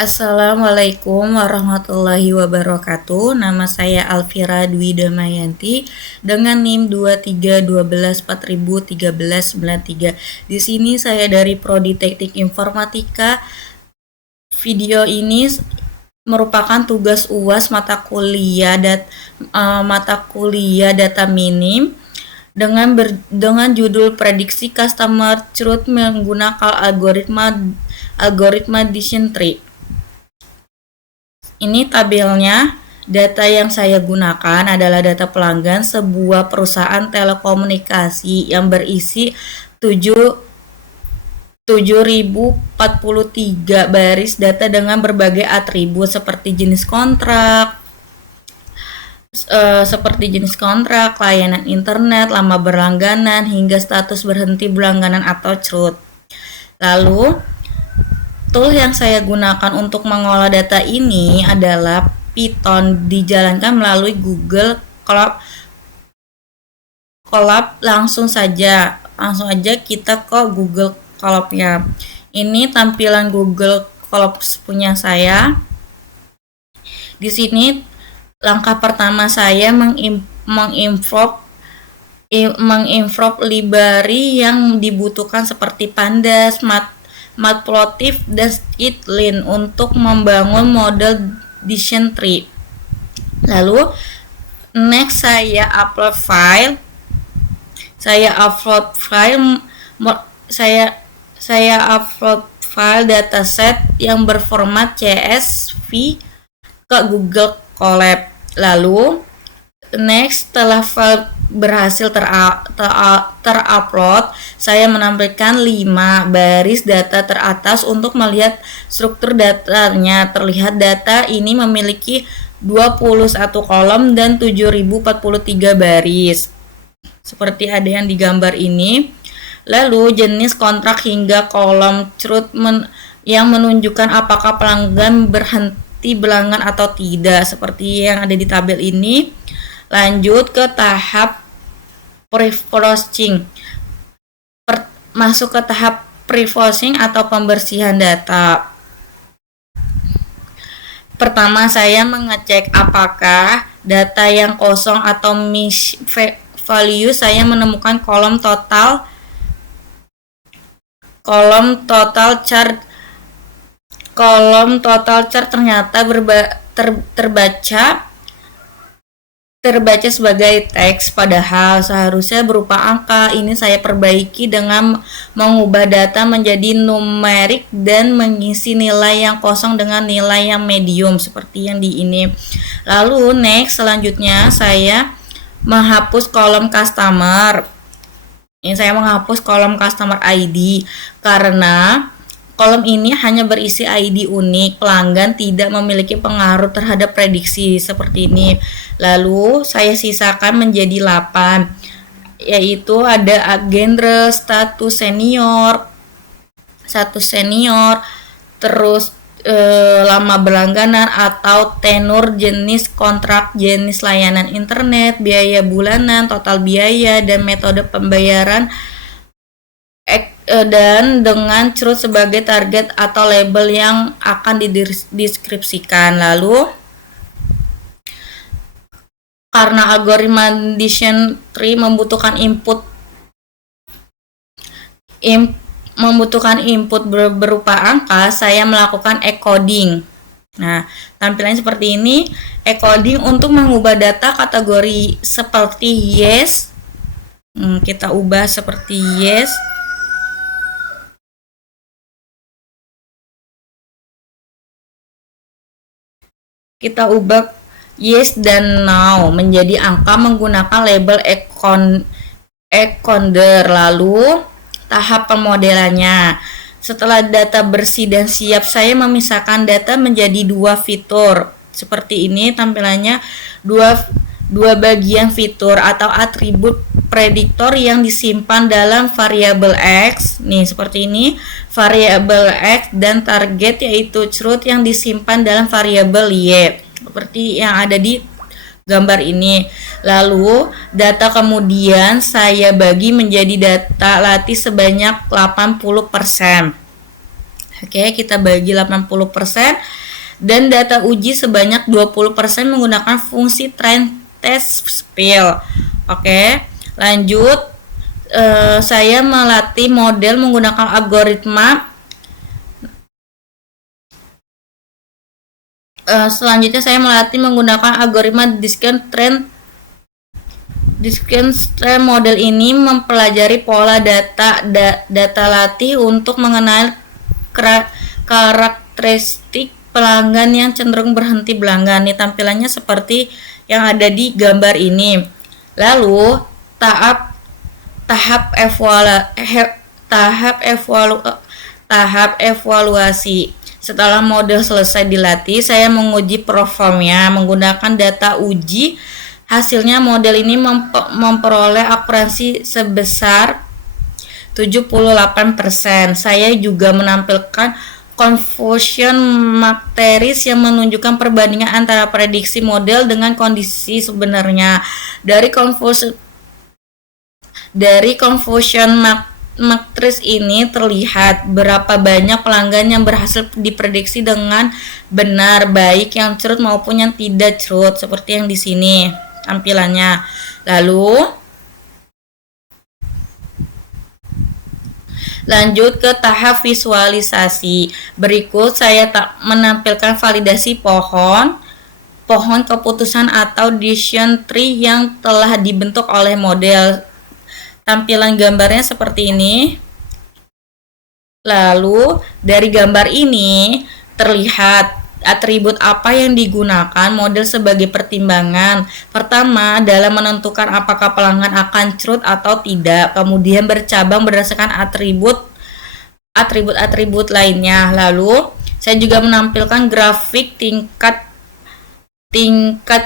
Assalamualaikum warahmatullahi wabarakatuh. Nama saya Alfira Dwi Damayanti dengan NIM 2312401393. Di sini saya dari Prodi Teknik Informatika. Video ini merupakan tugas UAS mata kuliah data minim dengan judul prediksi customer truth menggunakan algoritma decision tree. Ini tabelnya. Data yang saya gunakan adalah data pelanggan sebuah perusahaan telekomunikasi yang berisi 7.043 baris data dengan berbagai atribut seperti jenis kontrak, layanan internet, lama berlangganan, hingga status berhenti berlangganan atau truth. Lalu tool yang saya gunakan untuk mengolah data ini adalah Python, dijalankan melalui Google Colab. Langsung aja kita ke Google Colab-nya. Ini tampilan Google Colab punya saya. Di sini langkah pertama saya menginfo library yang dibutuhkan seperti Pandas, Matplotlib, dan Sktlin untuk membangun model decision tree. Lalu next saya upload file dataset yang berformat CSV ke Google Colab. Lalu next, setelah file berhasil terupload, saya menampilkan 5 baris data teratas untuk melihat struktur datanya. Terlihat data ini memiliki 21 kolom dan 7.043 baris. Seperti ada yang digambar ini. Lalu jenis kontrak hingga kolom truth yang menunjukkan apakah pelanggan berhenti berlangganan atau tidak, seperti yang ada di tabel ini. Lanjut ke tahap pre-processing. Masuk ke tahap pre-processing atau pembersihan data. Pertama, saya mengecek apakah data yang kosong atau miss value. Saya menemukan kolom total chart ternyata terbaca sebagai teks, padahal seharusnya berupa angka. Ini saya perbaiki dengan mengubah data menjadi numerik dan mengisi nilai yang kosong dengan nilai yang medium seperti yang di ini. Lalu selanjutnya saya menghapus kolom customer. Ini saya menghapus kolom customer ID karena kolom ini hanya berisi ID unik, pelanggan tidak memiliki pengaruh terhadap prediksi seperti ini. Lalu saya sisakan menjadi 8, yaitu ada genre, status senior, terus lama berlangganan atau tenur, jenis kontrak, jenis layanan internet, biaya bulanan, total biaya, dan metode pembayaran, dan dengan truth sebagai target atau label yang akan dideskripsikan. Lalu karena algoritma decision tree membutuhkan input berupa angka, saya melakukan encoding. Nah, tampilannya seperti ini. Encoding untuk mengubah data kategori seperti yes. Kita ubah seperti yes. Kita ubah yes dan no menjadi angka menggunakan label encoder. Lalu tahap pemodelannya. Setelah data bersih dan siap, saya memisahkan data menjadi 2 fitur. Seperti ini tampilannya, dua bagian fitur atau atribut prediktor yang disimpan dalam variabel X. Nih seperti ini, variabel X, dan target yaitu truth yang disimpan dalam variabel Y. Seperti yang ada di gambar ini. Lalu data kemudian saya bagi menjadi data latih sebanyak 80%. Oke, kita bagi 80% dan data uji sebanyak 20% menggunakan fungsi train test spill. Oke, lanjut. Saya melatih model menggunakan algoritma. Selanjutnya saya melatih menggunakan algoritma discrete train model ini mempelajari pola data latih untuk mengenal karakteristik pelanggan yang cenderung berhenti berlangganan. Ini tampilannya seperti yang ada di gambar ini. Lalu tahap evaluasi. Setelah model selesai dilatih, saya menguji performanya menggunakan data uji. Hasilnya model ini memperoleh akurasi sebesar 78%. Saya juga menampilkan confusion matrix yang menunjukkan perbandingan antara prediksi model dengan kondisi sebenarnya. Dari confusion matrix ini terlihat berapa banyak pelanggan yang berhasil diprediksi dengan benar, baik yang cerut maupun yang tidak cerut, seperti yang di sini tampilannya. Lalu lanjut ke tahap visualisasi. Berikut saya menampilkan validasi pohon keputusan atau decision tree yang telah dibentuk oleh model. Tampilan gambarnya seperti ini. Lalu dari gambar ini terlihat atribut apa yang digunakan model sebagai pertimbangan. Pertama, dalam menentukan apakah pelanggan akan cerut atau tidak. Kemudian bercabang berdasarkan atribut lainnya. Lalu saya juga menampilkan grafik tingkat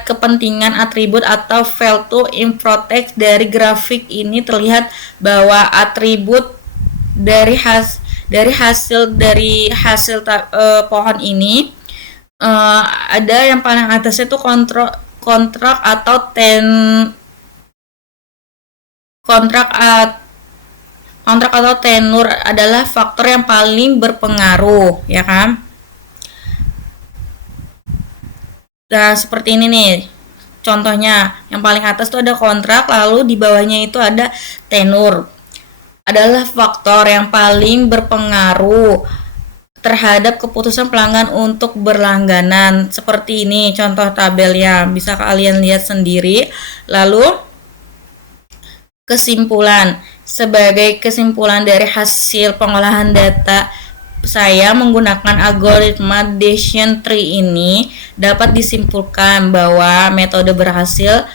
kepentingan atribut atau value in text. Dari grafik ini terlihat bahwa atribut dari hasil pohon ini ada yang paling atas itu kontrak atau tenur adalah faktor yang paling berpengaruh, ya kan? Nah, seperti ini nih. Contohnya, yang paling atas itu ada kontrak, lalu di bawahnya itu ada tenur. Adalah faktor yang paling berpengaruh terhadap keputusan pelanggan untuk berlangganan. Seperti ini contoh tabelnya, bisa kalian lihat sendiri. Lalu kesimpulan. Sebagai kesimpulan dari hasil pengolahan data saya menggunakan algoritma decision tree ini, dapat disimpulkan bahwa metode berhasil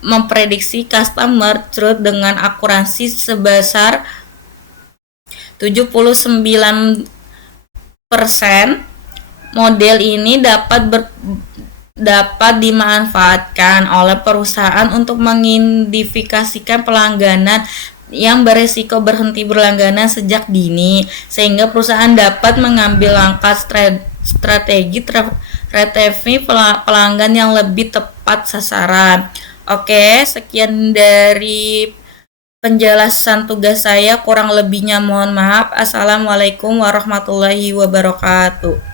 memprediksi customer cerut dengan akurasi sebesar 79%. Model ini dapat dimanfaatkan oleh perusahaan untuk mengidentifikasikan pelanggan yang beresiko berhenti berlangganan sejak dini, sehingga perusahaan dapat mengambil langkah strategi retensi pelanggan yang lebih tepat sasaran. Oke, sekian dari penjelasan tugas saya, kurang lebihnya mohon maaf. Assalamualaikum warahmatullahi wabarakatuh.